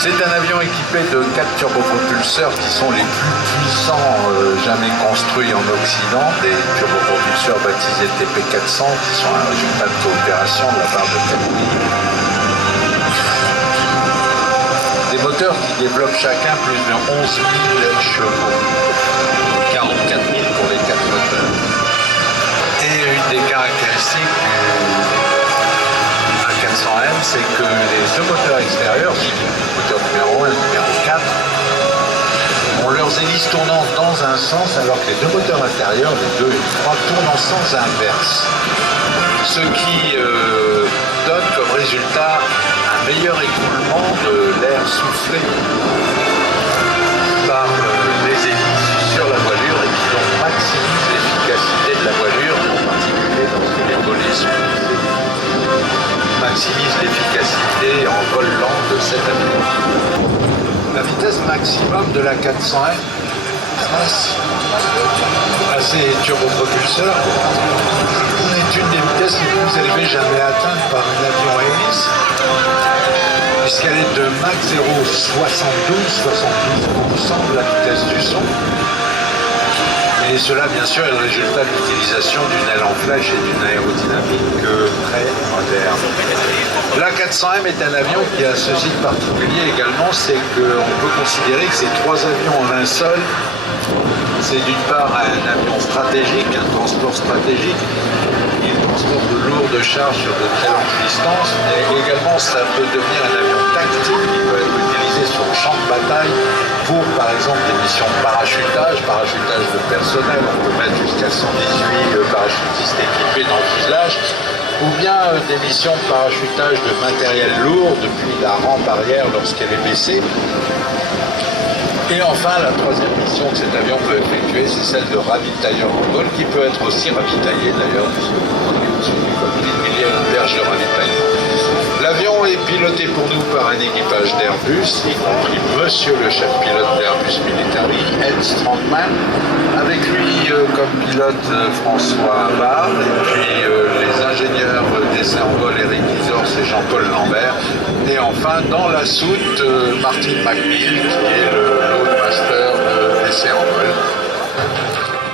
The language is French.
C'est un avion équipé de 4 turbopropulseurs qui sont les plus puissants jamais construits en Occident, des turbopropulseurs baptisés TP400 qui sont un résultat de coopération de la part de Capri. Des moteurs qui développent chacun plus de 11 000 chevaux, 44 000 pour les 4 moteurs. Et une des caractéristiques du A400M, c'est que les deux moteurs extérieurs, le moteur numéro 1 et le numéro 4, ont leurs hélices tournantes dans un sens, alors que les deux moteurs intérieurs, les 2 et les 3, tournent en sens inverse. Ce qui donne comme résultat un meilleur écoulement de l'air soufflé par les hélices sur la voilure et qui donc maximise l'efficacité de la voilure, en particulier lorsque l'hémolyse maximise l'efficacité en vol lent de cet avion. La vitesse maximum de la 400M grâce à ces turbopropulseurs est une des vitesses les plus élevées jamais atteintes par un avion à hélice, puisqu'elle est de Mach 0,72% de la vitesse du son. Et cela, bien sûr, est le résultat de l'utilisation d'une aile en flèche et d'une aérodynamique très moderne. L'A400M est un avion qui a ceci de particulier également, c'est qu'on peut considérer que ces 3 avions en un seul, c'est d'une part un avion stratégique, un transport stratégique, il transporte de lourdes charges sur de très longues distances, mais également ça peut devenir un avion tactique qui peut être utilisé sur le champ de bataille pour par exemple des missions de parachutage de personnel, on peut mettre jusqu'à 118 parachutistes équipés dans le fuselage, ou bien des missions de parachutage de matériel lourd depuis la rampe arrière lorsqu'elle est baissée. Et enfin, la troisième mission que cet avion peut effectuer, c'est celle de ravitailleur en vol, qui peut être aussi ravitaillé d'ailleurs, sur du cockpit, il y a une berge de ravitaillement. L'avion est piloté pour nous par un équipage d'Airbus, y compris monsieur le chef pilote d'Airbus Military, Ed Strongman, avec lui comme pilote François Barre, et puis les ingénieurs d'essai en vol Eric Isors et Jean-Paul Lambert, et enfin dans la soute Martin McNeil, qui est le Loadmaster d'essai en vol.